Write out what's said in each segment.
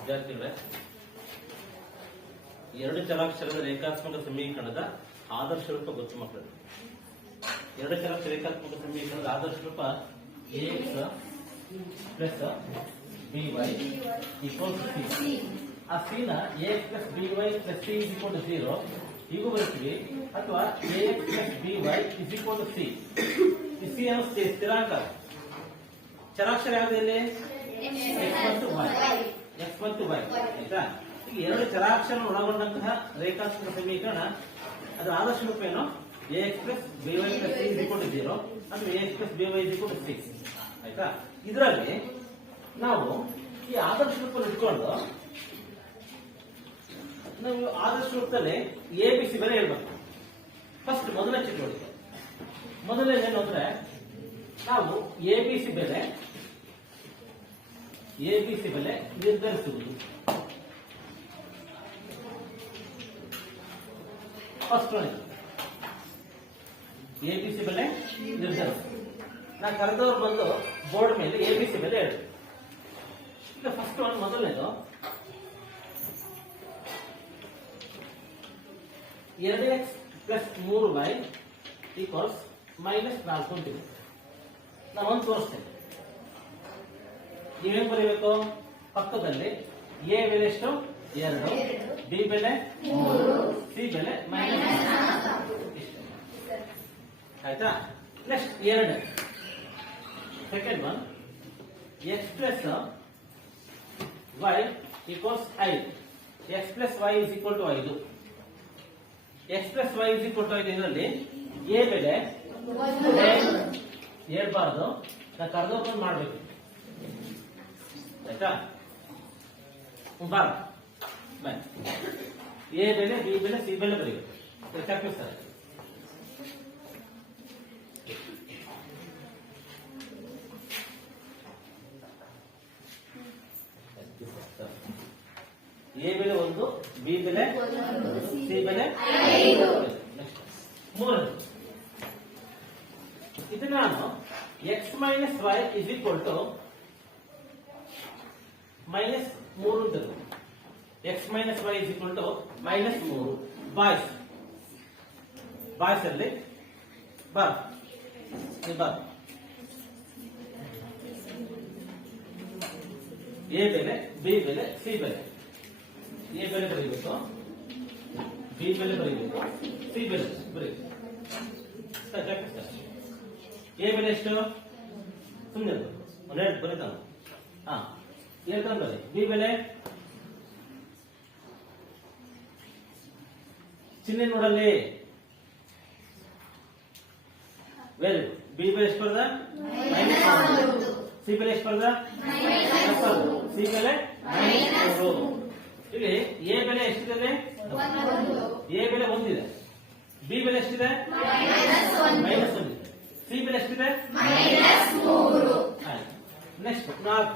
ವಿದ್ಯಾರ್ಥಿಗಳೇ, ಎರಡು ಚರಾಕ್ಷರದ ರೇಖಾತ್ಮಕ ಸಮೀಕರಣದ ಆದರ್ಶ ರೂಪ ಗೊತ್ತು ಮಕ್ಕಳು. ಎರಡು ಚರಾಕ್ಷರ ರೇಖಾತ್ಮಕ ಸಮೀಕರಣದ ಆದರ್ಶ ರೂಪ ax plus by equals c. ಆ c ನ ax plus by plus c is equal to 0 ಹೀಗೂ ಬರುತ್ತೀವಿ, ಅಥವಾ ax plus by is equal to c. ಈ c ಅನ್ನು ಸ್ಥಿರಾಂಕ ಚರಾಕ್ಷರ ಯಾವುದಿದೆ? x ಮತ್ತು y. ಆಯ್ತಾ? ಈಗ ಎರಡು ಚರಾಕ್ಷರ ಒಳಗೊಂಡಂತಹ ರೇಖಾತ್ಮಕ ಸಮೀಕರಣ ಅದರ ಆದರ್ಶ ರೂಪ ಏನು? ax plus by plus c is equal to 0 ಅಥವಾ ax plus by is equal to 6. ಆಯ್ತಾ? ಇದರಲ್ಲಿ ನಾವು ಈ ಆದರ್ಶ ರೂಪ ಇಟ್ಕೊಂಡು ನಾವು ಆದರ್ಶ ರೂಪದಲ್ಲಿ ಎಬಿಸಿ ಬೆಲೆ ಹೇಳ್ಬೇಕು. ಫಸ್ಟ್ ಮೊದಲ ಚಟುವಟಿಕೆ ಮೊದಲನೇನು ಅಂದ್ರೆ ನಾವು ಎಬಿಸಿ ಬೆಲೆ ನಿರ್ಧರಿಸುವುದು. ಫಸ್ಟ್ ಎಬಿಸಿ ಬೆಲೆ ನಿರ್ಧರಿಸುವುದು. ನಾ ಕರೆದವ್ರು ಬಂದು ಬೋರ್ಡ್ ಮೇಲೆ ಎಬಿಸಿ ಬೆಲೆ ಹೇಳಿ. ಈಗ ಫಸ್ಟ್ ಒಂದು ಮೊದಲನೇದು 2x plus 3y equals minus 4 ಅಂತಿದೆ. ನಾವೊಂದು ತೋರಿಸ್ತೇನೆ. ನೀವೇನ್ ಬರೀಬೇಕು? ಪಕ್ಕದಲ್ಲಿ ಎ ಬೆಲೆ ಎಷ್ಟು? 2, ಬಿ ಬೆಲೆ 3, ಸಿ ಬೆಲೆ ಮೈನಸ್. ಆಯ್ತಾ? Next 2 second one X plus Y equals 5. X plus Y is equal to 5. X plus Y is equal to 5 ಇದರಲ್ಲಿ ಎ ಬೆಲೆ ಹೇಳ್ಬಾರ್ದು, ನಾ ಕರ್ದೋಕೊಂಡು ಮಾಡ್ಬೇಕು. ಆಯ್ತಾ? ಬಾರ ಎ ಬೆಲೆ, ಬಿ ಬೆಲೆ, ಸಿ ಬೆಲೆ ಬರೀಬೇಕು. ಸರ್ ಎ ಬೆಲೆ 1, ಬಿ ಬೆಲೆ, ಸಿ ಬೆಲೆ 3. ಇದು ನಾನು X minus Y is equal to minus 3 ಅಂತ. X minus Y is equal to minus 3. Boys ಅಲ್ಲಿ ಬರ್ ಎ ಬೆಲೆ, ಬಿ ಬೆಲೆ, ಸಿ ಬೆಲೆ. ಎ ಬೆಲೆ ಬರೀಬೇಕು, ಬಿ ಬೆಲೆ ಬರೀಬೇಕು, ಸಿ ಬೆಲೆ ಬರೀಬೇಕು. ಎ ಬೆಲೆ ಎಷ್ಟು? ಸುಮ್ಮನೆ ಒಂದೆರಡು ಬರೀತಾನ. ಹೇಳ್ತಾನೆ ಬರೀ. ಬಿ ಬೆಲೆ ಚಿಹ್ನೆ ನೋಡಲ್ಲಿ. Very good. ಬಿ ಬೆಲೆ ಎಷ್ಟು ಬರದ? ಸಿ ಬೆಲೆ ಎಷ್ಟು ಬರದ? ಸಿ ಬೆಲೆ -3. ಇಲ್ಲಿ ಎ ಬೆಲೆ ಎಷ್ಟಿದೆ? ಎ ಬೆಲೆ 1 ಇದೆ. ಬಿ ಬೆಲೆ ಎಷ್ಟಿದೆ? -1 ಇದೆ. ಸಿ ಬೆಲೆ ಎಷ್ಟಿದೆ? -3. ನೆಕ್ಸ್ಟ್ 4.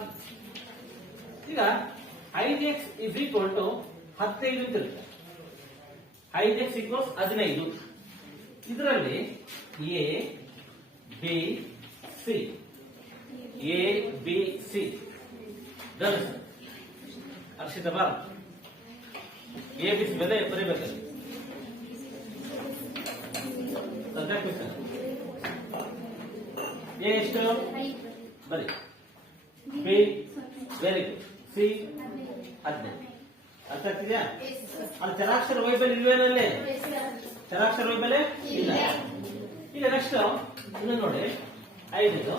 ಈಗ 5x ಇಸ್ ಈಕ್ವಲ್ ಟು 15 ಅಂತ ಇರುತ್ತೆ. 5x equals 15. ಇದರಲ್ಲಿ ಎ ಬಿ ಸಿ ಗರ್ಲ್ಸ್ ಅರ್ಷಿತ ಬಾರ ಎ ಬಿ ಸಿ ಬೆಲೆ ಬರೀಬೇಕಲ್ಲಿ. ಎ ಎಷ್ಟು? ಬರೀ. Be very good. ಸಿ 15. ಅರ್ಥ ಆಗ್ತಿದ್ಯಾ? ಅಲ್ಲಿ ಚರಾಕ್ಷರ ವೈಬಲ್ ಇಲ್ವೇನಲ್ಲಿ? ಚರಾಕ್ಷರ ವೈಬಲೆ ಇಲ್ಲ. ಈಗ ನೆಕ್ಸ್ಟ್ ಇನ್ನು ನೋಡಿ 5.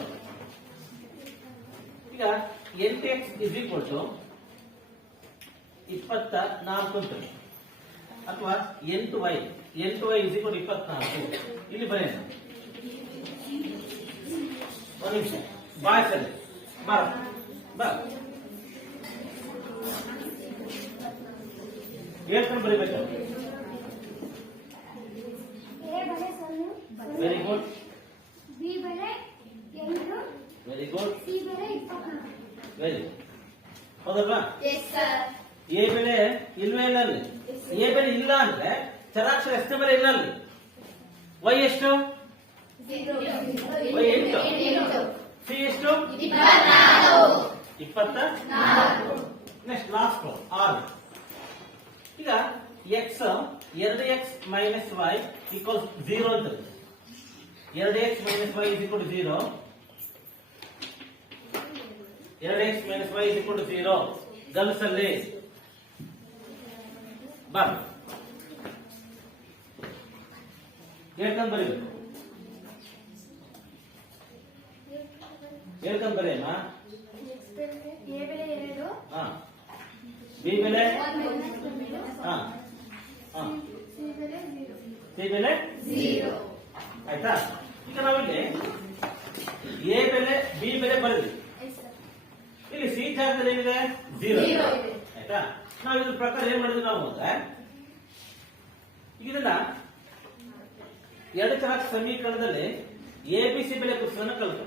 ಈಗ 8x ಇಸ್ ಈಕ್ವಲ್ ಟು 24 ಅಂತ, ಅಥವಾ 8y ಇಸ್ ಈಕ್ವಲ್ 24. ಇಲ್ಲಿ ಬರೆಯೋಣ. ಒಂದು ನಿಮಿಷ. ಬಾಯ್ ಸರಿ ಬರ ಹೇಳ್ಕೊಂಡು ಬರೀಬೇಕು. Very good. Very good. Very good. ಹೌದಲ್ವಾ? ಎ ಬೆಲೆ ಇಲ್ವೇ ಇಲ್ಲ ಅಲ್ಲಿ. ಎ ಬೆಲೆ ಇಲ್ಲ ಅಂದ್ರೆ ಚರಾಕ್ಷರ ಎಷ್ಟೇ ಬೆಲೆ ಇಲ್ಲ ಅಲ್ಲಿ. ವೈ ಎಷ್ಟು? ವೈ 8. ಸಿ ಎಷ್ಟು? 24. Next last 6. ಈಗ X 2x minus Y equals 0 ಅಂತ 2x minus Y is equal to 0. 2x minus Y is equal to 0 ಗಲ್ಸಲ್ಲಿ ಬರ್ ಹೇಳ್ಕೊಂಡು ಬರೀಬೇಕು. ಹೇಳ್ಕೊಂಡು ಬರೆಯಮ್ಮ. ಬಿ ಬೆಲೆ ಸಿ ಬೆಲೆ 0 ಆಯ್ತಾ. ಈಗ ನಾವಿಲ್ಲಿ ಎ ಬೆಲೆ ಬಿ ಬೆಲೆ ಬರೆದ್ವಿ. ಇಲ್ಲಿ ಸಿ ಜಾಗದಲ್ಲಿ ಏನಿದೆ 0 ಆಯ್ತಾ. ನಾವು ಇದ್ರ ಪ್ರಕಾರ ಏನ್ ಮಾಡಿದ್ವಿ ನಾವು ಅಂದ್ರೆ ಇದನ್ನ ಎರಡು ಚರಾಕ್ಷ ಸಮೀಕರಣದಲ್ಲಿ ಎ ಬಿ ಸಿ ಬೆಲೆ ಪುಸ್ತಕನ ಕಲಿತು.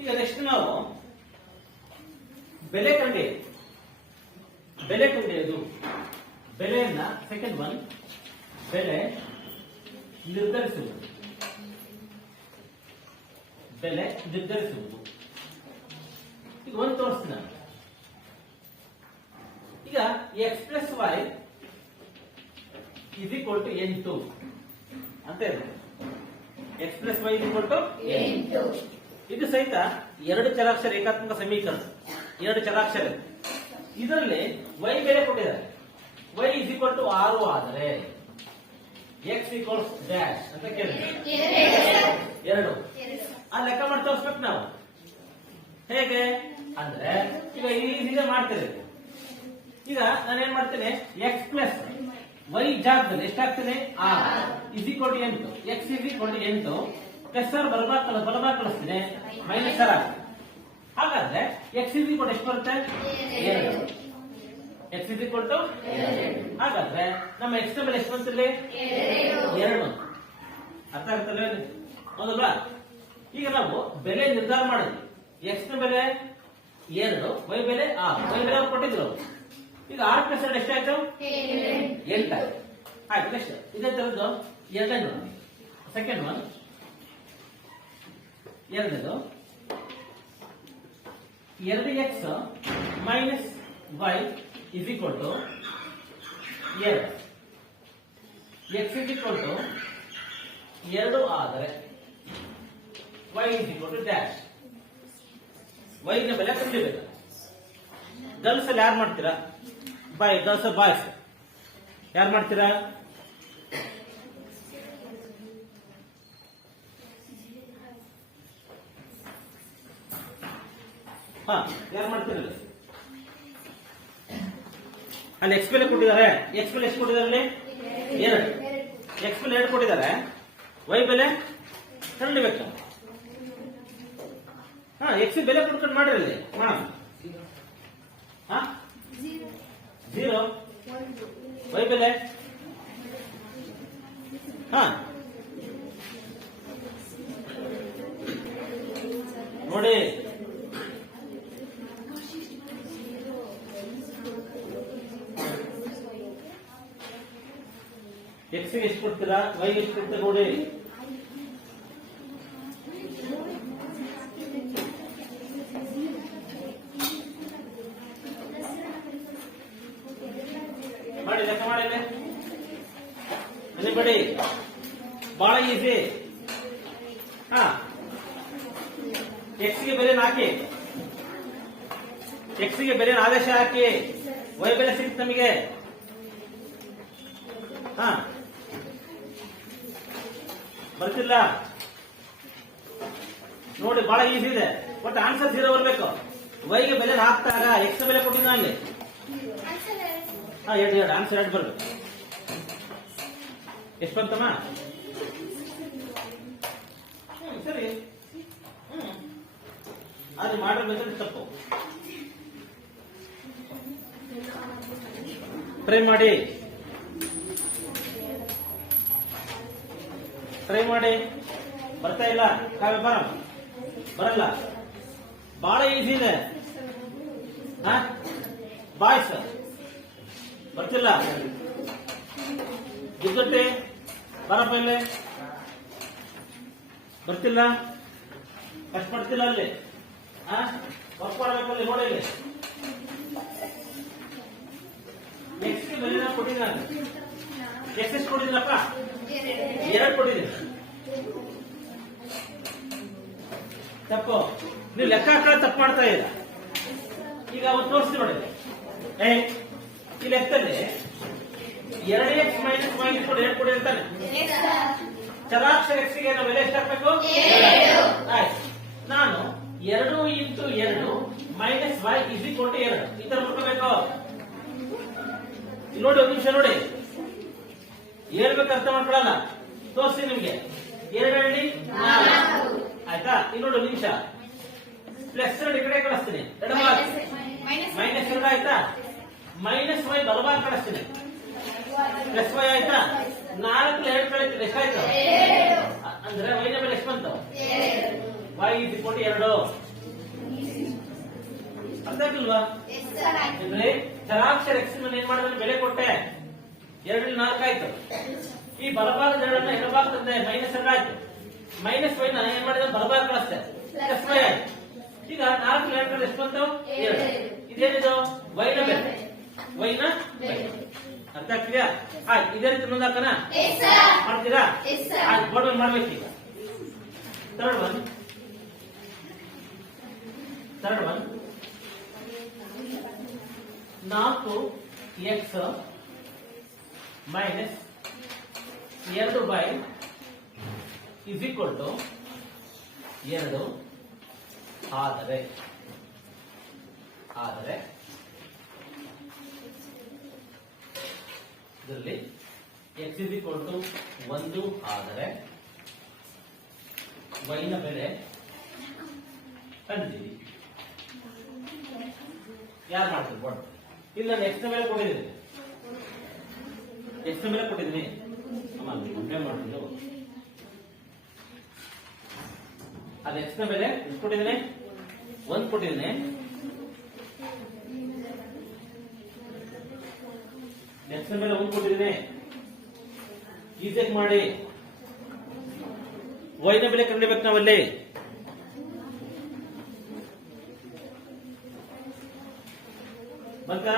ಈಗ ನೆಕ್ಸ್ಟ್ ನಾವು ಬೆಲೆ ಕಂಡುಹಿಡಿಯೋದು. ಬೆಲೆಯನ್ನ ಸೆಕೆಂಡ್ ಒನ್ ಬೆಲೆ ನಿರ್ಧರಿಸುವುದು. ಈಗ ಒಂದು ತೋರಿಸ್ತೀನಿ ನಾನು. ಈಗ X plus Y is equal to 8 ಅಂತ ಇದೆ. X plus Y is equal to 8. ಇದು ಸಹಿತ ಎರಡು ಚರಾಕ್ಷರ ಏಕಾತ್ಮಕ ಸಮೀಕರಣ. ಎರಡು ಚರಾಕ್ಷರ ಇದರಲ್ಲಿ ವೈ ಬೆಲೆ ಕೊಟ್ಟಿದ್ದಾರೆ. ವೈ ಇಸ್ ಈಕ್ವಲ್ ಟು 6 ಆದರೆ ಎಕ್ಸ್ ಈಕ್ವಲ್ಸ್ ಡ್ಯಾಶ್ ಅಂತ ಕೇಳಿದ್ರೆ 2 ಆ ಲೆಕ್ಕ ಮಾಡಿ ತೋರಿಸ್ಬೇಕು ನಾವು. ಹೇಗೆ ಅಂದ್ರೆ ಈಗ ಈಸಿಗೆ ಮಾಡ್ತೇವೆ. ಈಗ ನಾನು ಏನ್ ಮಾಡ್ತೇನೆ, ಎಕ್ಸ್ ಪ್ಲಸ್ ವೈ ಜಾಗದಲ್ಲಿ ಎಷ್ಟಾಗ್ತದೆ 6 is equal to 8. X is equal to 8 plus ಆರ್ ಬಲಭಾಗ ಕಳಿಸ್ತೇನೆ ಮೈನಸ್ ಆರ್ ಆಗುತ್ತೆ. ಹಾಗಾದ್ರೆ ಎಕ್ಸ್ ಇಸ್ ಈಕ್ವಲ್ ಎಷ್ಟು ಬರುತ್ತೆ 2. X is equal to 2. ಹಾಗಾದ್ರೆ ನಮ್ಮ ಎಕ್ಸ್ ನ ಬೆಲೆ ಎಷ್ಟು ಬಂತಿರಲಿ 2. ಅರ್ಥ ಆಗುತ್ತಲ್ಲ ಹೌದಲ್ವಾ. ಈಗ ನಾವು ಬೆಲೆ ನಿರ್ಧಾರ ಮಾಡಿದ್ವಿ. ಎಕ್ಸ್ ನ ಬೆಲೆ 2, ವೈ ಬೆಲೆ 6. ವೈ ಬೆಲೆ ಅವ್ರು ಕೊಟ್ಟಿದ್ರು. ಈಗ 6 ಪ್ಲಸ್ 2 ಎಷ್ಟಾಯ್ತು 8 ಆಯ್ತು. ನೆಕ್ಸ್ಟ್ ಇದೇ ತರದ್ದು ಎರಡನೇ ನೋಡಿ. ಸೆಕೆಂಡ್ ಒನ್ ಎರಡನೇದು 2x minus Y is equal to 2. X is equal to 2 ಆದರೆ Y is equal to dash. Y ನ ಬೆಲೆ ಕಂಡುಹಿಡಿಯಬೇಕು. ಗರ್ಲ್ಸ್ ಅಲ್ಲಿ ಯಾರು ಮಾಡ್ತೀರಾ? ಗರ್ಲ್ಸ್ ಬಾಯ್ಸ್ ಯಾರು ಮಾಡ್ತೀರಾ? ಯಾರು ಮಾಡ್ತೀರಲ್ಲ? ಅಲ್ಲಿ ಎಕ್ಸ್ ಬೆಲೆ ಕೊಟ್ಟಿದ್ದಾರೆ. ಎಕ್ಸ್ ಬೆಲೆ ಎಷ್ಟು ಕೊಟ್ಟಿದ್ದಾರೆ? 2. ಎಕ್ಸ್ ಬೆಲೆ 2 ಕೊಟ್ಟಿದ್ದಾರೆ. ವೈ ಬೆಲೆ ಕಂಡುಹಿಡಿಯಬೇಕು. ಎಕ್ಸ್ ಬೆಲೆ ಕೊಡ್ಕೊಂಡು ಮಾಡಿರಲಿ ಮಾಡೋಣ. 0 ವೈ ಬೆಲೆ ನೋಡಿ. ಎಕ್ಸ್ ಗೆ ಎಷ್ಟು ಕೊಡ್ತೀರಾ, ವೈ ಎಷ್ಟು ಕೊಡ್ತೀರಾ ನೋಡಿ. ಮಾಡಿ ಲೆಕ್ಕ ಮಾಡಿ ಬಿಡಿ, ಬಹಳ ಈಸಿ. ಎಕ್ಸ್ ಗೆ ಬೆಲೆ ಹಾಕಿ, ಎಕ್ಸ್ ಗೆ ಬೆಲೆ ಆದೇಶ ಹಾಕಿ, ವೈ ಬೆಲೆ ಸಿಗುತ್ತೆ ನಮಗೆ. ಬರ್ತಿಲ್ಲ ನೋಡಿ, ಬಹಳ ಈಸಿ ಇದೆ. ಬಟ್ ಆನ್ಸರ್ 0 ಬರ್ಬೇಕು. ವೈ ಗೆ ಬೆಲೆ ಹಾಕ್ತಾಗ ಎಕ್ಸ್ ಬೆಲೆ ಕೊಟ್ಟಿದ್ದ ಅಲ್ಲಿ ಎರಡು ಆನ್ಸರ್ 2 ಬರ್ಬೇಕು. ಎಷ್ಟು ಬಂತಮ್ಮ? ಸರಿ. ಅದು ಮಾಡಿರ್ಬೇಕಾದ್ರೆ ತಪ್ಪು. ಟ್ರೈ ಮಾಡಿ, ಟ್ರೈ ಮಾಡಿ. ಬರ್ತಾ ಇಲ್ಲ ಕಾವ್ಯ, ಬರಲ್ಲ. ಬಹಳ ಈಸಿ ಇದೆ. ಬಾಯ್ಸ್ ಬರ್ತಿಲ್ಲ. ದುಡ್ಡಟ್ಟೆ ಬರಪ್ಪ ಇಲ್ಲಿ, ಬರ್ತಿಲ್ಲ. ಕಷ್ಟ ಪಡ್ತಿಲ್ಲ ಅಲ್ಲಿ. ವರ್ಕ್ ಮಾಡಬೇಕು ಅಲ್ಲಿ ನೋಡಿ. ಇಲ್ಲಿ ಕೊಟ್ಟಿದ್ದೀನಿ ನಾನು. ಎಷ್ಟೆಷ್ಟು ಕೊಟ್ಟಿದ್ದೀನಪ್ಪ? 2 ಕೊಟ್ಟಿದ್ದೀನಿ. ತಪ್ಪು. ನೀವು ಲೆಕ್ಕ ಹಾಕೊಳ್ಳೋ ತಪ್ಪು ಮಾಡ್ತಾ ಇದ್ದೀರ. ಈಗ ಅವತ್ತು ತೋರಿಸ್ತೀನಿ ನೋಡಿ. ಈ ಲೆಕ್ಕದಲ್ಲಿ 2x ಮೈನಸ್ y = 2 ಕೊಡಿ ಅಂತಾನೆ. ಚರಾಕ್ಷರ x ಗೆ ನಾವು ಬೆಲೆ ಎಷ್ಟು ಹಾಕಬೇಕು? 2. ಆಯ್ತು. ನಾನು 2 × 2 ಮೈನಸ್ y = 2 ಈ ತರ ಬರ್ಕೋಬೇಕು. ನೋಡಿ, ಒಂದು ನಿಮಿಷ ನೋಡಿ, ಹೇಳ್ಬೇಕು, ಅರ್ಥ ಮಾಡ್ಕೊಳ್ಳಲ್ಲ. ತೋರಿಸ್ತೀನಿ ನಿಮ್ಗೆ. 2 × 4 ಆಯ್ತಾ? ಈಗ ನೋಡಿ, ಒಂದು ನಿಮಿಷ. ಪ್ಲಸ್ 2 ಈ ಕಡೆ ಕಳಿಸ್ತೀನಿ, ಮೈನಸ್ 2 ಆಯ್ತಾ? ಮೈನಸ್ y ಬಲಭಾಗ ಕಳಿಸ್ತೀನಿ, ಪ್ಲಸ್ y ಆಯ್ತಾ? 4 2 ಕಳಿಸ್ತೀನಿ, ಎಷ್ಟಾಯ್ತು? ಅಂದ್ರೆ y ನ ಬೆಲೆ ಎಷ್ಟು ಬಂತು? y = 2. ಅರ್ಥ ಆಗಿಲ್ವಾ? ಅಂದ್ರೆ ಚರಾಕ್ಷರ x ಏನ್ ಮಾಡಿದ್ರೆ ಬೆಲೆ ಕೊಟ್ಟೆ, 2 ರಿಂದ 4 ಆಯ್ತು. ಈ ಬಲಭಾಗದ 2 ಎಡಭಾಗ ತಂದೆ, ಮೈನಸ್ 2 ಆಯ್ತು. ಮೈನಸ್ y ನ ಏನ್ ಮಾಡಿದ್ರೆ ಬಲಭಾಗ ಕಳಿಸ್ತೆ, ಪ್ಲಸ್ y ಆಯ್ತು. ಈಗ 4 2 ಎಷ್ಟು ಬಂತು? 2. ಇದೇನಿದು? y ನ ಬೆಲೆ, y ನ ಬೆಲೆ. ಅರ್ಥ ಆಗ್ತಿದ್ಯಾ? ಆಯ್ತು. ಇದೇ ರೀತಿ ಮುಂದಾಕನ ಮಾಡ್ತೀರಾ? ಆಯ್ತು, ಬೋರ್ಡ್ ಮೇಲೆ ಮಾಡ್ಬೇಕು. ಈಗ third one (4x minus 2y = 2) ಆದರೆ ಇದರಲ್ಲಿ x = 1 ಆದರೆ y ನ ಬೆಲೆ ಕಂಡಿದ್ದೀವಿ. ಯಾರು ಮಾಡ್ತೀವಿ? ಬೋರ್ಡ್ ಇಲ್ಲಿ ನಾನು x ನ ಬೆಲೆ ಕೊಟ್ಟಿದ್ದೀನಿ. ಅಮ್ಮ ಮುಂದೆ ಮಾಡ್ತೀನಿ. ಅದು x ನ ಬೆಲೆ ಎಷ್ಟು ಕೊಟ್ಟಿದ್ದೀನಿ? 1 ಕೊಟ್ಟಿದ್ದೀನಿ. x ನ ಬೆಲೆ 1 ಕೊಟ್ಟಿದ್ದೀನಿ. ಈಸಿಯಾಗಿ ಮಾಡಿ. y ನ ಬೆಲೆ ಕಂಡುಹಿಡಿಯಬೇಕು ನಾವಲ್ಲಿ. ಬಂತ?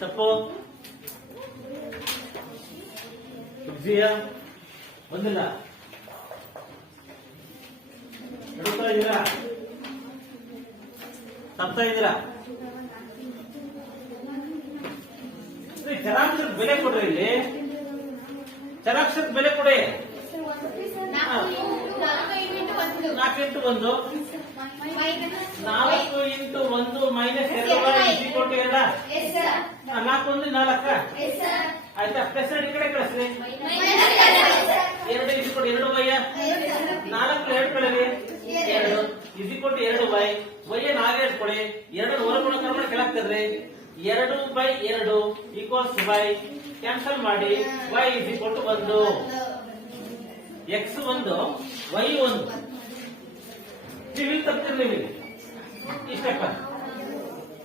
ತಪ್ಪು ಬಂದಿಲ್ಲ. ನಡುತ್ತಾ ಇದ್ದೀರಾ? ತಪ್ತಾ ಇದ್ದೀರಾ? ಚರಾಕ್ಷರದ ಬೆಲೆ ಕೊಡ್ರಿ. ಇಲ್ಲಿ ಚರಾಕ್ಷರದ ಬೆಲೆ ಕೊಡಿ. 4 × 1 4 × 1 ಮೈನಸ್ 2y = 2. 4 1 4 ಆಯ್ತಾ? ಪ್ಲಸ್ 2 ಈ ಕಡೆ ಕಳಿಸ್ರಿ. 2 = 2y. 4 2 ಕಳೆರಿ, 2 = 2y. y 4 ಹೇಳ್ಕೊಳ್ಳಿ. 2 ಹೊರ ಗುಣಾಕಾರ ಮಾಡಿ ಕೆಳಗ್ತದ್ರಿ. 2/2 = y. ಕ್ಯಾನ್ಸಲ್ ಮಾಡಿ. y = 1. x 1 y 1. ನೀವು ತಪ್ಪಿರ್ಲಿ ಇಷ್ಟಪ್ಪ.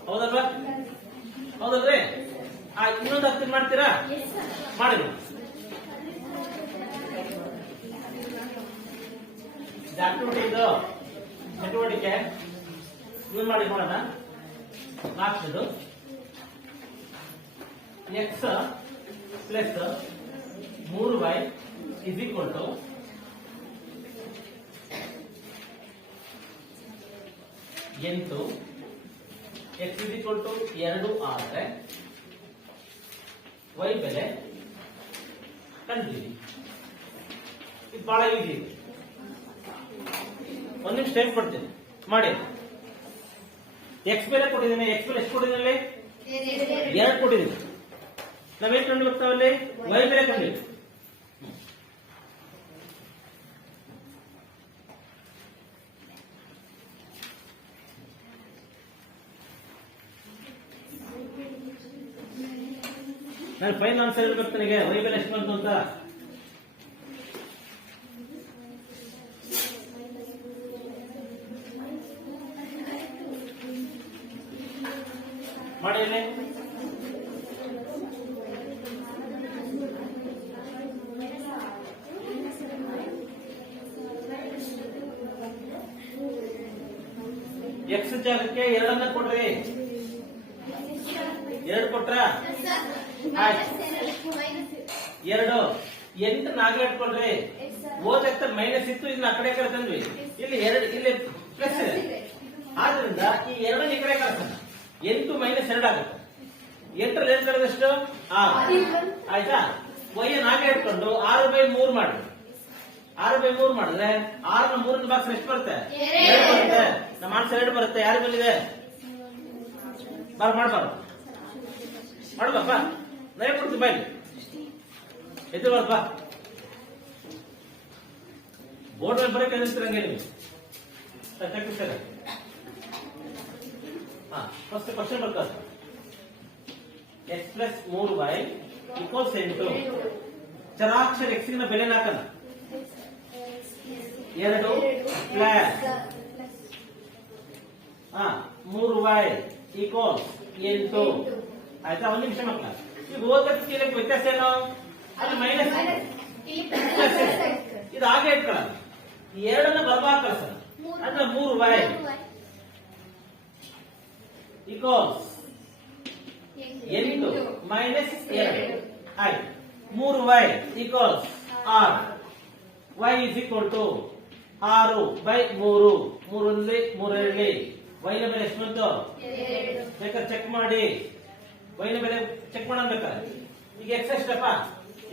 ಹೌದಲ್ವಾ? ಹೌದಲ್ರಿ? ಇನ್ನೊಂದು 10 ಮಾಡ್ತೀರಾ? ಮಾಡಿದ್ರಿ. ಚಟುವಟಿಕೆ ಇವ್ ಮಾಡಿ ನೋಡೋಣ. 4ನೇದು x ಪ್ಲಸ್ 3y = 8. x = 2 ಆದರೆ y ಬೆಲೆ ಕಂಡುಹಿಡಿಯಿರಿ. ಇದು ಬಹಳ ಈಸಿ ಇದೆ. ಒಂದು ನಿಮಿಷ ಟೈಮ್ ಕೊಡ್ತೀನಿ, ಮಾಡಿ. x ಬೆಲೆ ಕೊಟ್ಟಿದ್ದೀನಿ. x ಬೆಲೆ ಎಷ್ಟು ಕೊಟ್ಟಿದ್ದೀನಿ? 2 ಕೊಟ್ಟಿದ್ದೀನಿ. ನಾವೇನ್ ಕಂಡು ಬರ್ತಾವಲ್ಲಿ? y ಬೆಲೆ ಕಂಡು. ನಾನು ಫೈನಲ್ ಆನ್ಸರ್ ಹೇಳ್ಬೇಕು ನನಗೆ y ಬೆಲೆ ಎಷ್ಟು ಬಂತು ಅಂತ. ಮಾಡಿ. ಎಕ್ಸ್ ಜಾಗಕ್ಕೆ 2 ಕೊಡ್ರಿ. 2 ಕೊಟ್ರ ಆಯ್ತು. 2 8 ನಾಗ ಇಟ್ಕೊಳ್ರಿ. ಓದತ್ತ ಮೈನಸ್ ಇತ್ತು, ಇದನ್ನ ಆ ಕಡೆ ತಂದ್ವಿ. ಇಲ್ಲಿ 2 ಇಲ್ಲಿ ಪ್ಲಸ್ ಇದೆ. ಆದ್ರಿಂದ ಈ 2 ಈ ಕಡೆ ಕಳ್ಸೋಣ. 8 ಮೈನಸ್ 2 ಆಗುತ್ತೆ. 8 ರಲ್ಲಿ 8 ಕಳೆದಷ್ಟು 6 ಆಯ್ತಾ. ವೈ ನಾಗ ಇಟ್ಕೊಂಡು 6/3 ಮಾಡಿ. 6/3 ಮಾಡಿದ್ರೆ 6 ನ 3 ಬಾಕ್ಸ್ ಎಷ್ಟು ಬರುತ್ತೆ? 2 ಬರುತ್ತೆ. ನಮ್ಮ ಆನ್ಸರ್ 2 ಬರುತ್ತೆ. ಯಾರ ಬಂದಿದೆ? ಮಾಡ್ಬಾರ್ದು ಮಾಡ್ಬಪ್ಪ. ನಯ ಕೊಡ್ತೀವಿ ಬಾಯಿ ಎದ್ದು ಬಾ. ಬೋರ್ಡ್ ಮೇಲೆ ಬರೀ ಕಲಿಸ್ತಿರಂಗೆ ನೀವು. ಫಸ್ಟ್ ಕ್ವಶನ್ ಬರ್ತದೆ. x + 3y = 8. ಚರಾಕ್ಷರ x ನ ಬೆಲೆ ಹಾಕೋಣ. 2 ಪ್ಲಸ್ 3y = 8 ಆಯ್ತಾ. 1 ನಿಮಿಷ ಮಕ್ಕಳ. ಈಗ ಓದಕ್ಕೆ ವ್ಯತ್ಯಾಸ ಏನು? ಅಲ್ಲಿ ಮೈನಸ್ ಇದು ಹಾಗೆ ಇಟ್ಕೊಳ್ಳೋಣ. 2 ಬರ್ಬಾರ್ ಕಳ್ಸೋಣ. ಅಂದ್ರೆ 3y = 8 ಮೈನಸ್ 2 ಆಯ್ತು. 3y = 6. y = 6/3. 3 3 y ನ ಬೆಲೆ ಎಷ್ಟು ಬಂತು? ಬೇಕಾದ್ರೆ ಚೆಕ್ ಮಾಡಿ. y ನ ಬೆಲೆ ಚೆಕ್ ಮಾಡಬೇಕಾದ್ರೆ ಈಗ x ಎಷ್ಟಪ್ಪ?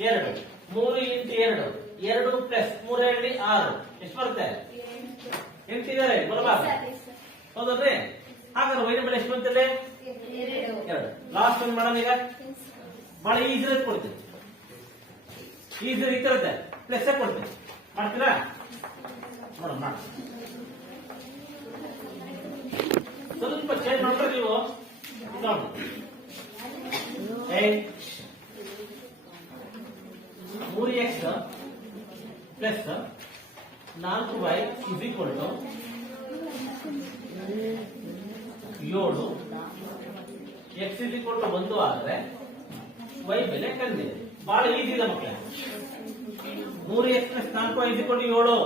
2. 3 × 2 2 ಪ್ಲಸ್ 3 2 6 ಎಷ್ಟು ಬರುತ್ತೆ? 8 ಇದಾರೆ ಬರಬಾರ್ದು, ಹೌದಲ್ರಿ? ಹಾಗಾದ್ರೆ y ನ ಬೆಲೆ ಎಷ್ಟು ಬಂತಲ್ಲಿ? 2. ಲಾಸ್ಟ್ ಒಂದು ಮಾಡೋಣ. ಈಗ ಬಹಳ ಈಸಿ ಕೊಡ್ತೀವಿ. ಈಸಿ ಇರುತ್ತೆ. ಪ್ಲಸ್ ಕೊಡ್ತೀವಿ. ಮಾಡ್ತೀರಾ? ನೋಡೋಣ. ಸ್ವಲ್ಪ ಚೇಂಜ್ ಮಾಡ್ರೆ ನೀವು ನೋಡಿ. 3x plus 4y = 7. x = 1 ಆದ್ರೆ y ಬೆಲೆ ಕಂಡಿದೆ. ಬಹಳ ಈಸಿ ಇದೆ ಮಕ್ಕಳೇ. 3x + 4y = 7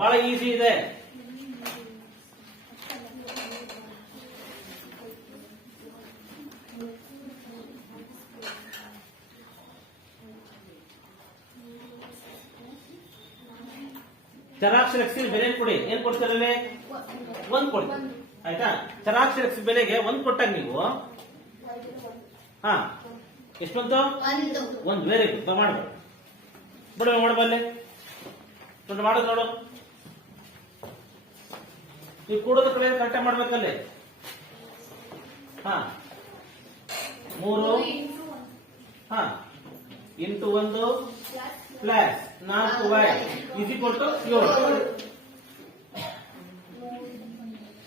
ಬಹಳ ಈಸಿ ಇದೆ. ಚರಾಕ್ಷರ x ಬೆಲೆ ಕೊಡಿ. ಏನ್ ಕೊಡ್ತಾರಲ್ಲಿ? 1 ಕೊಡ್ತೀವಿ ಆಯ್ತಾ. ಚರಾಕ್ಷರ x ಬೆಲೆಗೆ 1 ಕೊಟ್ಟಾಗ ನೀವು ಎಷ್ಟು ಬಂತು? 1. Very good. ಮಾಡ್ಬೋದು ಬಿಡು ಮಾಡಬಲ್ಲೆ. ಮಾಡೋದು ನೋಡು. ನೀವು ಕೂಡೋದ ಕಡೆ ಕರೆಕ್ಟ್ ಮಾಡ್ಬೇಕಲ್ಲಿ. 3 into 1 plus 4y = 7.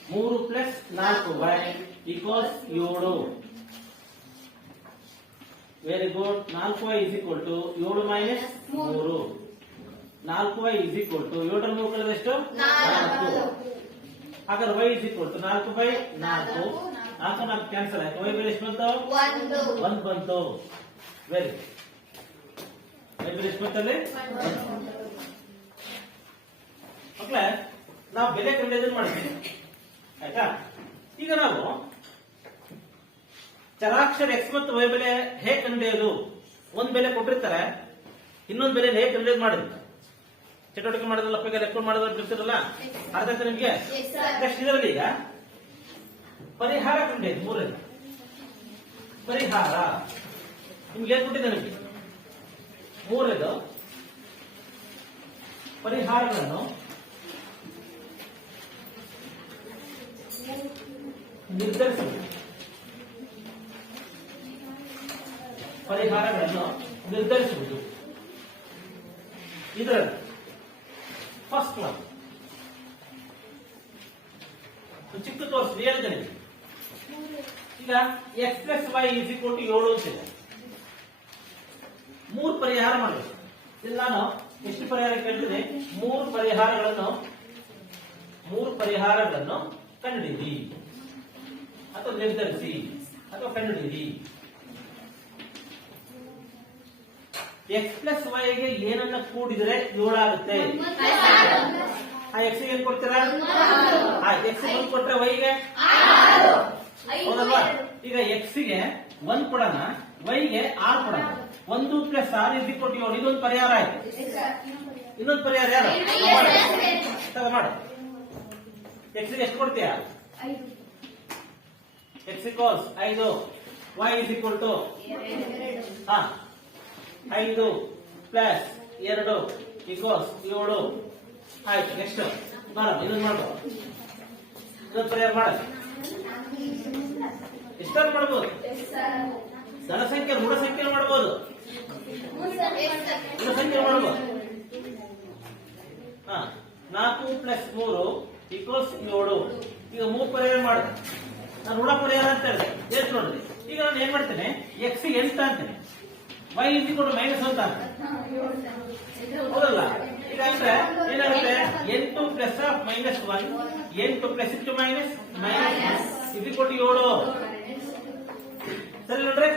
3 plus 4y = 7. Very good. 4y = 7 minus 3. 4y = 7 ರ 3 ಕಳೆದಷ್ಟು 4. ಹಾಗಾದ್ರೆ y = 4/4. 4 ಕ್ಯಾನ್ಸಲ್ ಆಯ್ತು. y ಬೆಲೆ ಎಷ್ಟು ಬಂತು? 1 ಬಂತು. ವೆರಿ y ಬೆಲೆ ಎಷ್ಟು ಬಂತಲ್ಲಿ? ಮಕ್ಕಳೇ, ನಾವು ಬೆಲೆ ಕಂಡುಹಿಡಿದು ಮಾಡ್ತೀವಿ ಆಯ್ತಾ. ಈಗ ನಾವು ಚರಾಕ್ಷರ x ಮತ್ತು y ಬೆಲೆ ಹೇಗೆ ಕಂಡುಹಿಡಿಯೋದು? ಒಂದ್ ಬೆಲೆ ಕೊಟ್ಟಿರ್ತಾರೆ, ಇನ್ನೊಂದು ಬೆಲೆ ಹೇಗೆ ಕಂಡುಹಿಡಿದು ಮಾಡಿರ್ತಾರೆ. ಚಟುವಟಿಕೆ ಮಾಡೋದ್ರಲ್ಲ, ರೆಕಾರ್ಡ್ ಮಾಡೋದ್ರಲ್ಲಿ ಬಿಡ್ತಿರಲ್ಲ, ಅರ್ಥ ಆಯ್ತಾ ನಿಮ್ಗೆ? ನೆಕ್ಸ್ಟ್ ಇದರಲ್ಲಿ ಈಗ ಪರಿಹಾರ ಕಂಡುಹಿಡಿದು. 3ರಲ್ಲಿ ಪರಿಹಾರ ನಿಮ್ಗೆ ಏನ್ ಕೊಟ್ಟಿದೆ? ನಿಮಗೆ 3ನೇದು ಪರಿಹಾರಗಳನ್ನು ನಿರ್ಧರಿಸುವುದು. ಪರಿಹಾರಗಳನ್ನು ನಿರ್ಧರಿಸುವುದು ಇದರಲ್ಲಿ ಫಸ್ಟ್ ಒನ್. ಚಿಕ್ಕ ತೋರಿಸಿ ಹೇಳಿದೆ ನಿಮಗೆ. ಈಗ x + y = 7 ಅಂತಿದೆ. 3 ಪರಿಹಾರ ಮಾಡಬೇಕು. ಇಲ್ಲಿ ನಾನು ಎಷ್ಟು ಪರಿಹಾರ ಕೇಳ್ತೀನಿ? 3 ಪರಿಹಾರಗಳನ್ನು ಕಂಡುಹಿಡಿಯಿರಿ ಅಥವಾ ನಿರ್ಧರಿಸಿ ಅಥವಾ ಕಂಡುಹಿಡಿಯಿರಿ. x + y ಗೆ ಏನನ್ನ ಕೂಡಿದ್ರೆ 7 ಆಗುತ್ತೆ? ಆ x ಗೆ ಏನ್ ಕೊಡ್ತೀರಾ? x ಗೆ 1 ಕೊಟ್ರೆ y ಗೆ ಹೌದಲ್ವಾ? ಈಗ x ಗೆ 1 ಕೊಡೋಣ, y ಗೆ 6 ಕೊಡೋಣ. 1 + 6 = 7. ಇದೊಂದು ಪರಿಹಾರ ಆಯ್ತು. ಇನ್ನೊಂದು ಪರಿಹಾರ ಯಾರು ಮಾಡು? x ಗೆ ಎಷ್ಟು ಕೊಡ್ತೀಯ? x = 5, y = 5 + 2 = 7. ಆಯ್ತು. ನೆಕ್ಸ್ಟ್ ಇದನ್ನ ಮಾಡ್ಬೋದು. ಇದೊಂದು ಪರಿಹಾರ ಮಾಡ. ಎಷ್ಟಾದ್ರು ಮಾಡ್ಬೋದು. ಧನ ಸಂಖ್ಯೆ ಋಣ ಸಂಖ್ಯೆ ಮಾಡ್ಬೋದು, ಋಣ ಸಂಖ್ಯೆ ಮಾಡ್ಬೋದು. 4 + 3 = 7. ಈಗ 3 ಪರಿಹಾರ ಮಾಡ. ನಾನು ಋಣ ಪರಿಹಾರ ಅಂತ ಹೇಳಿದೆ. ಎಷ್ಟು ನೋಡ್ರಿ, ಈಗ ನಾನು ಏನ್ ಮಾಡ್ತೇನೆ, x ಗೆ 8 ಅಂತೇನೆ, y = -1 ಅಂತ. ಹೌದಲ್ಲ? ಈಗ ಅಂದ್ರೆ ಏನಾಗುತ್ತೆ, 8 + -1 8 + 6 -7 ಸರಿ ನೋಡ್ರಿ.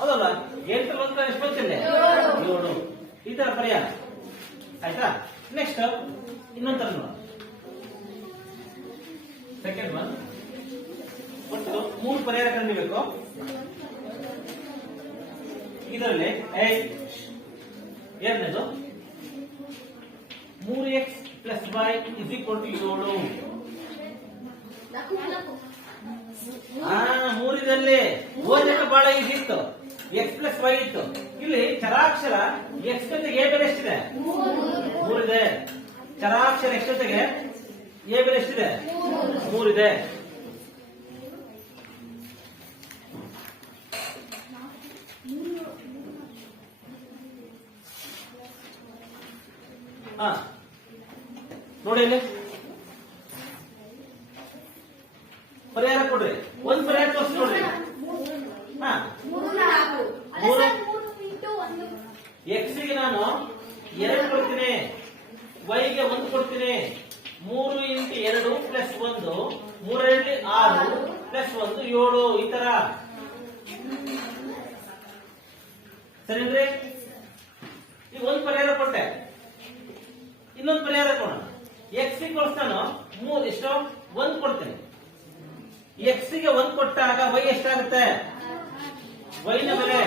ಹೌದಲ್ಲ? 8 1 ಎಷ್ಟು ಬಂತಿಲ್ಲ? 7. ಈ ತರ ಪರಿಹಾರ ಆಯ್ತಾ? ನೆಕ್ಸ್ಟ್ ಇನ್ನೊಂದ್ ತರ ನೋಡ. ಸೆಕೆಂಡ್ ಒನ್ ಒಟ್ಟು 3 ಪರಿಹಾರ ಕಂಡಿಬೇಕು. ಇದರಲ್ಲಿ ಎರಡನೇದು 3x + y = 7. ಮೂರಿದಲ್ಲಿ ಓದಕ್ಕೆ ಬಹಳ ಈಸಿ ಇತ್ತು. x + y ಇತ್ತು. ಇಲ್ಲಿ ಚರಾಕ್ಷರ x ಜೊತೆಗೆ a ಬೆಲೆ ಎಷ್ಟಿದೆ? 3 ಇದೆ. ಚರಾಕ್ಷರ x ಜೊತೆಗೆ a ಬೆಲೆ ಎಷ್ಟಿದೆ? 3 ಇದೆ. ನೋಡಿ ಇಲ್ಲಿ ಪರಿಹಾರ ಕೊಡ್ರಿ. ಒಂದ್ ಪರಿಹಾರ ತೋರಿಸಿ ನೋಡ್ರಿ. x ಗೆ ನಾನು 2 ಕೊಡ್ತೀನಿ, y ಗೆ 1 ಕೊಡ್ತೀನಿ. 3 × 2 + 1 3 × 6 + 1 7. ಈ ತರ ಸರಿನ್ರಿ? ಈಗ ಒಂದ್ ಪರಿಹಾರ ಕೊಟ್ಟೆ, ಇನ್ನೊಂದು ಪರಿಹಾರ ಕೊಡೋಣ. x ಗೆ ನಾನು 3 ಎಷ್ಟು 1 ಕೊಡ್ತೀನಿ. x ಗೆ 1 ಕೊಟ್ಟಾಗ y ಎಷ್ಟಾಗುತ್ತೆ? y ನ ಬೆಲೆ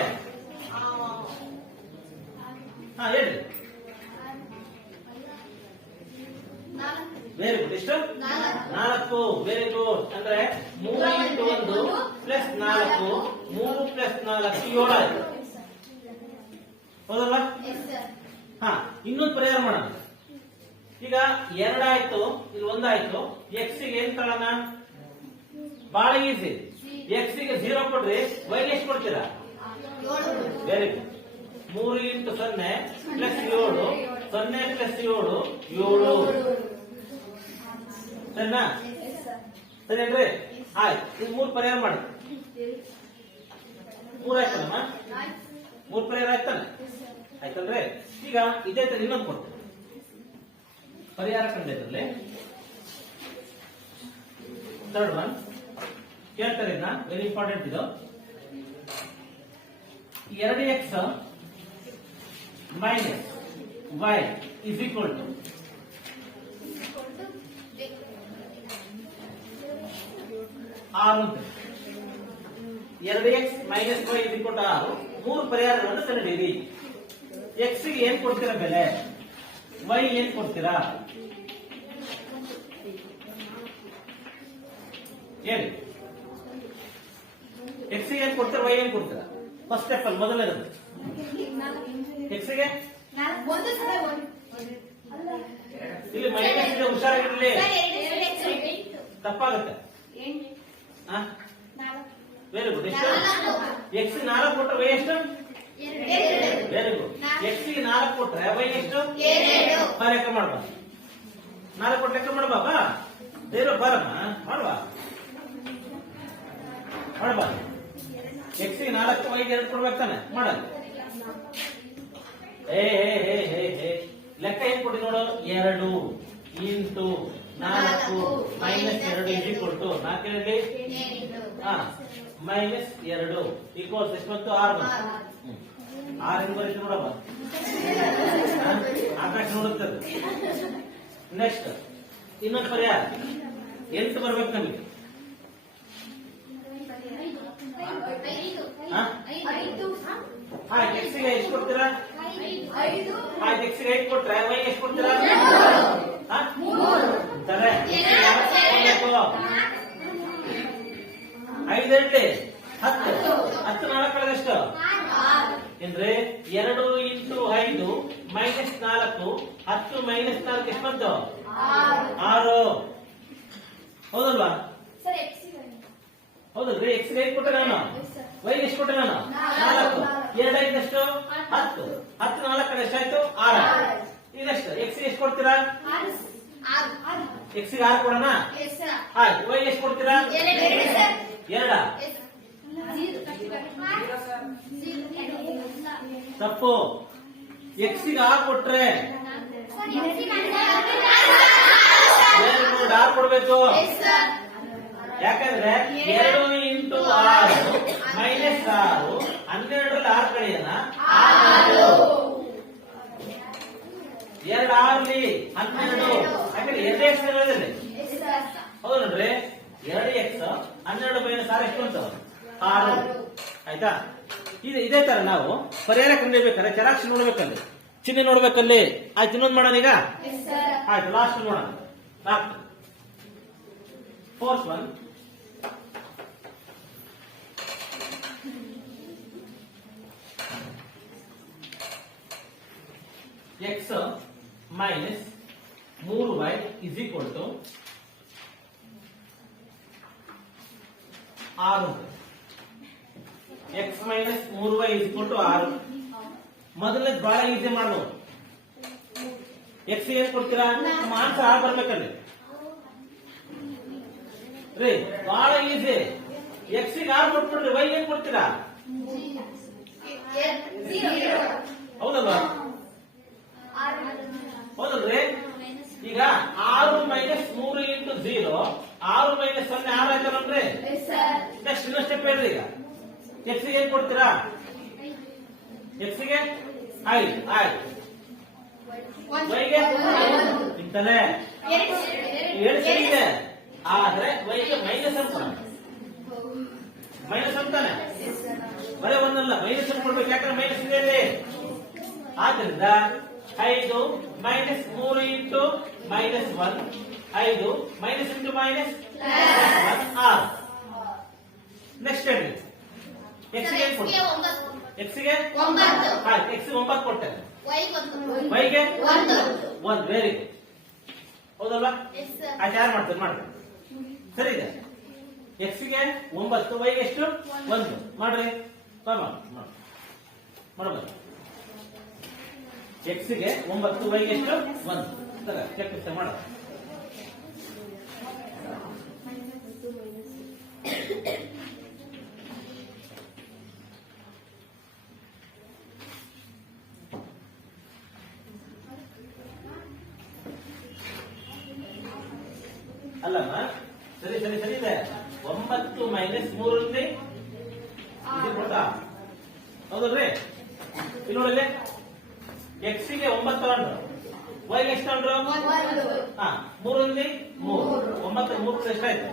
ಹೇಳಿ. Very good. ಎಷ್ಟು? 4. Very good. ಅಂದ್ರೆ 3 × 1 + 4 3 + 4 7 ಆಯ್ತು. ಹೌದಲ್ಲ? ಇನ್ನೊಂದು ಪರಿಹಾರ ಮಾಡೋಣ. ಈಗ 2 ಆಯ್ತು, ಇಲ್ಲಿ 1 ಆಯ್ತು. x ಗೆ ಏನ್ ತಗೋಣ? ಬಹಳ ಈಸಿ. x ಗೆ 0 ಕೊಡ್ರಿ, y ಗೆ ಎಷ್ಟು ಕೊಡ್ತೀರಾ? Very good. 3 × 0 + 7 0 + 7 7. ಸರಿನಾ? ಸರಿನ್ರಿ? ಆಯ್ತು. ಇದು 3 ಪರಿಹಾರ ಮಾಡಿ. 3 ಆಯ್ತಲ್ಲಮ್ಮ? 3 ಪರಿಹಾರ ಆಯ್ತಾನೆ? ಆಯ್ತಲ್ರಿ? ಈಗ ಇದೇ ತರ ಇನ್ನೊಂದು ಕೊಡ್ತೇನೆ ಪರಿಹಾರ ಕಂಡಿದ್ರಲ್ಲಿ. ಥರ್ಡ್ ಒನ್ ಕೇಳ್ತಾರೆ, ವೆರಿ ಇಂಪಾರ್ಟೆಂಟ್ ಇದು. 2x - y = 6 ಅಂತ. 2x - y = 6. 3 ಪರಿಹಾರಗಳನ್ನು ಕಂಡುಹಿಡಿಯಿರಿ. x ಗೆ ಏನ್ ಕೊಡ್ತೀರಾ ಬೆಲೆ? y ಏನ್ ಕೊಡ್ತೀರಾ ಹೇಳಿ? x ಗೆ ಏನ್ ಕೊಡ್ತೀರಾ, y ಏನ್ ಕೊಡ್ತೀರಾ? ಫಸ್ಟ್ ಸ್ಟೆಪ್ ಅಲ್ಲಿ ಮೊದಲನೇದು x ಗೆ ಇಲ್ಲಿ ಮೈನಸ್ ಇದೆ, ಹುಷಾರಾಗಿರಲಿ, ತಪ್ಪಾಗುತ್ತೆ. Very good. ಎಷ್ಟು? x ಗೆ 4 ಕೊಟ್ರೆ y ಎಷ್ಟು? Very good. x ಗೆ 4 ಕೊಟ್ರೆ y ಎಷ್ಟು? 2. ಲೆಕ್ಕ ಮಾಡ್ಬಾ. 4 ಕೊಟ್ಟು ಲೆಕ್ಕ ಮಾಡ್ಬಾ. ಬೇರೆ ಬಾರಮ್ಮ ಮಾಡ್ಬಾ ಮಾಡ್ಬಾ. x ಗೆ 4 y ಗೆ 2 ಕೊಡ್ಬೇಕು ತಾನೆ? ಮಾಡ. ಲೆಕ್ಕ ಏನ್ ಕೊಡಿ ನೋಡು. 2 × 4 - 2 = 4 ಹೇಳಿ. -2 ಎಷ್ಟು ಬಂತು? 6 ಬಂತು. 6 ಹೆಂಗ್ ಬರೀತು ನೋಡಮ್ಮ. ಆಕಾಶ ನೋಡುತ್ತದೆ. ನೆಕ್ಸ್ಟ್ ಇನ್ನೊಂದು ಪರಿಹಾರ 8 ಬರ್ಬೇಕು ನಮಗೆ. ಎಕ್ಸ್ಗೆ ಎಷ್ಟು ಕೊಡ್ತೀರಾ? ಎಕ್ಸ್ಗೆ 5 ಕೊಟ್ರೆ ವೈ ಎಷ್ಟು ಕೊಡ್ತೀರಾ? 5 10 10 4 ಕಳೆದಷ್ಟು ಅಂದ್ರೆ 2 ಇಂಟು 5 ಮೈನಸ್ 4 10 ಮೈನಸ್ 4 ಎಷ್ಟು ಬಂತು? 6. ಹೌದಲ್ವಾ? ಹೌದಲ್ರಿ? ಎಕ್ಸ್ ಗೆ 5 ಕೊಟ್ಟೆ ನಾನು, ವೈ ಎಷ್ಟು ಕೊಟ್ಟೆ ನಾನು? 4. 2 5 ಎಷ್ಟು? 10. 10 4 ಕಡೆ ಎಷ್ಟಾಯ್ತು? 6. ಇದೆಷ್ಟು? ಎಕ್ಸ್ ಎಷ್ಟು ಕೊಡ್ತೀರಾ? ಎಕ್ಸ್ ಗೆ 6 ಕೊಡೋಣ. ಆಯ್ತು. ವೈ ಎಷ್ಟು ಕೊಡ್ತೀರಾ? 2. ತಪ್ಪು. ಎಕ್ಸ್ ಗೆ 6 ಕೊಟ್ರೆ 6 ಕೊಡ್ಬೇಕು. ಯಾಕಂದ್ರೆ 2 ಇಂಟು 6 ಮೈನಸ್ 6 12ರಲ್ಲಿ 6 ಕಡೆಯನ್ನ 2 6ಲಿ 12. ಯಾಕಂದ್ರೆ 2 ಎಕ್ಸ್ ಇರೋದ್ರಲ್ಲಿ ಹೌದು ನೋಡ್ರಿ. 2 ಎಕ್ಸ್ 12 ಮೈನಸ್ 6 ಎಷ್ಟು ಬಂತು? 6. ಆಯ್ತಾ? ಇದೇ ತರ ನಾವು ಪರಿಹಾರ ಕಂಡುಹಿಡಿಯಬೇಕಾದ್ರೆ ಚರಾಕ್ಷಿ ನೋಡ್ಬೇಕಲ್ಲಿ, ಚಿಹ್ನೆ ನೋಡ್ಬೇಕಲ್ಲಿ. ಆಯ್ತು. ಇನ್ನೊಂದು ಮಾಡೋಣ ಈಗ. ಆಯ್ತು. ಲಾಸ್ಟ್ ನೋಡೋಣ. Fourth one. X minus 3y is equal to 6. X minus 3y is equal to 6. ಮೊದಲನೇ ಬಹಳ ಈಸಿ ಮಾಡ್ಬೋದು. ಎಕ್ಸ್ ಏನ್ ಕೊಡ್ತೀರಾ? ನಮ್ಮ ಆನ್ಸರ್ 6 ಬರ್ಬೇಕಲ್ಲಿ ರೀ. ಬಹಳ ಈಸಿ. ಎಕ್ಸ್ ಗೆ 6 ಕೊಟ್ಬಿಡ್ರಿ, ವೈ ಏನ್ ಕೊಡ್ತೀರಾ? ಹೌದಲ್ವಾ? ಹೌದಲ್ರಿ? ಈಗ 6 ಮೈನಸ್ 3 ಇಂಟು 0 6 ಮೈನಸ್ 0 6 ಆಯ್ತಲ್ರಿ? ನೆಕ್ಸ್ಟ್ ಇನ್ನೊಂದು ಸ್ಟೆಪ್ ಹೇಳ್ರಿ. ಈಗ ಎಕ್ಸ್ ಗೆ ಏನ್ ಕೊಡ್ತೀರಾ? ಎಕ್ಸ್ ಗೆ 5. ಆಯ್ತು. ವೈಗೆ ಇಂತಲೇ 7 ಸರಿಯಿದೆ. ಆದ್ರೆ ವೈಗೆ ಮೈನಸ್ ಅಂತ ಮೈನಸ್ ಅಂತಾನೆ ಬರೀ ಒಂದಲ್ಲ, ಮೈನಸ್ ಅಂತ ಕೊಡ್ಬೇಕು. ಯಾಕಂದ್ರೆ ಮೈನಸ್ ಇದೆ ಅಲ್ಲಿ. ಆದ್ರಿಂದ 5 minus 3 into minus 1 5 minus into minus 6. Next ಹೇಳಿ. ಎಕ್ಸ್ ಗೆ ಎಕ್ಸ್ ಗೆ 9. ಎಕ್ಸ್ 9 ಕೊಟ್ಟೆ, ವೈಗೆ 1. Very good. ಹೌದಲ್ವಾ? ಆಯ್ತು. ಯಾರು ಮಾಡ್ತಾರೆ? ಮಾಡ್ರಿ. ಸರಿ ಇದೆ. ಎಕ್ಸ್ ಗೆ 9, ವೈಗೆ ಎಷ್ಟು? 1. ಮಾಡ್ರಿ. ಮಾಡಬಹುದು. ಎಕ್ಸ್ ಗೆ 9, ವೈಗೆ ಎಷ್ಟು? 1. ಚೆಕ್ ಮಾಡ. ಅಲ್ಲಮ್ಮ, ಸರಿ ಸರಿ ಸರಿ ಇದೆ. 9 ಮೈನಸ್ 3 ಹೌದಲ್ರಿ? ಇಲ್ಲಿ ನೋಡಲ್ಲಿ ಎಕ್ಸ್ ಗೆ 9 ತಗೊಂಡ್ರು, ವೈಗೆ ಎಷ್ಟು ತಗೊಂಡ್ರು? 3 3 9 ಎಷ್ಟಾಯ್ತು?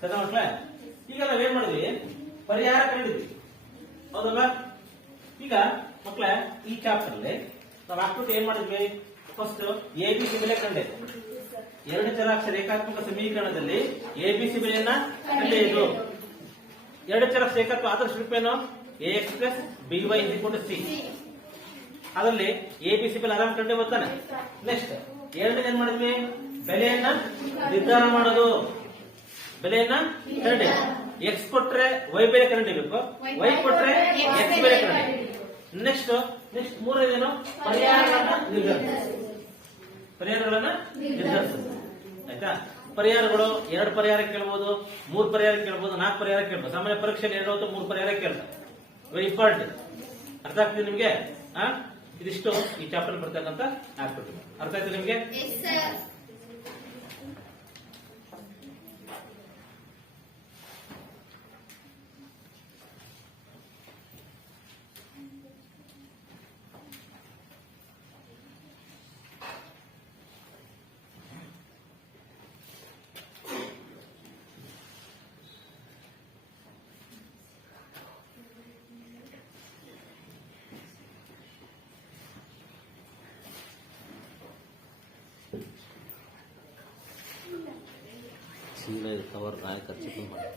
ಸರಿ ಮಕ್ಳ. ಈಗ ನಾವೇನ್ ಮಾಡಿದ್ವಿ? ಪರಿಹಾರ ಕಂಡಿದ್ವಿ. ಹೌದಲ್ಲ? ಈಗ ಮಕ್ಳ ಈ ಚಾಪ್ಟರ್ ಅಲ್ಲಿ ನಾವು ಹಾಕ್ಬಿಟ್ಟು ಏನ್ ಮಾಡಿದ್ವಿ? ಫಸ್ಟ್ ಎಬಿಸಿ ಬೆಲೆ ಕಂಡೆ. 2 ಚರಾಕ್ಷರ ರೇಖಾತ್ಮಕ ಸಮೀಕರಣದಲ್ಲಿ ಎಬಿಸಿ ಬೆಲೆಯನ್ನ ಕಂಡುಹಿಡಿದು 2 ಚರಾಕ್ಷರ ರೇಖಾತ್ಮಕ ಆದರ್ಶ ರೂಪೇನು ax ಪ್ಲಸ್ by ಸಿ. ಅದರಲ್ಲಿ ಎಬಿಸಿ ಬೆಲೆ ಆರಾಮ್ ಕಂಡು ಬರ್ತಾನೆ. ನೆಕ್ಸ್ಟ್ ಎರಡನೇದು ಏನ್ ಮಾಡಿದ್ವಿ? ಬೆಲೆಯನ್ನ ನಿರ್ಧಾರ ಮಾಡೋದು. ಬೆಲೆಯನ್ನ ಕಂಡು ಎಕ್ಸ್ ಕೊಟ್ರೆ ವೈ ಬೆಲೆ ಕಂಡುಹಿಡಿಯಬೇಕು, ವೈ ಕೊಟ್ರೆ ಎಕ್ಸ್ ಬೆಲೆ ಕಂಡುಹಿಡಿಯಬೇಕು. ನೆಕ್ಸ್ಟ್ ಮೂರನೇದೇನು? ಪರಿಹಾರಗಳನ್ನ ನಿರ್ಧರಿಸೋದು. ಆಯ್ತಾ? ಪರಿಹಾರಗಳು 2 ಪರಿಹಾರ ಕೇಳಬಹುದು, 3 ಪರಿಹಾರ ಕೇಳಬಹುದು, 4 ಪರಿಹಾರ ಕೇಳಬಹುದು. ಸಾಮಾನ್ಯ ಪರೀಕ್ಷೆಯಲ್ಲಿ 2 ಅಥವಾ 3 ಪರಿಹಾರ ಕೇಳ್ತಾರೆ. Very important. ಅರ್ಥ ಆಗ್ತದೆ ನಿಮ್ಗೆ? ಇದಿಷ್ಟು ಈ ಚಾಪ್ಟರ್ ಬರ್ತಕ್ಕಂಥ ಆಗ್ಬಿಟ್ಟು ಅರ್ಥ ಆಯ್ತು ನಿಮ್ಗೆ? ಸಿಂಗಲ್ ಕವರ್ ನಾಯಕ ಖರ್ಚು ಮಾಡಿ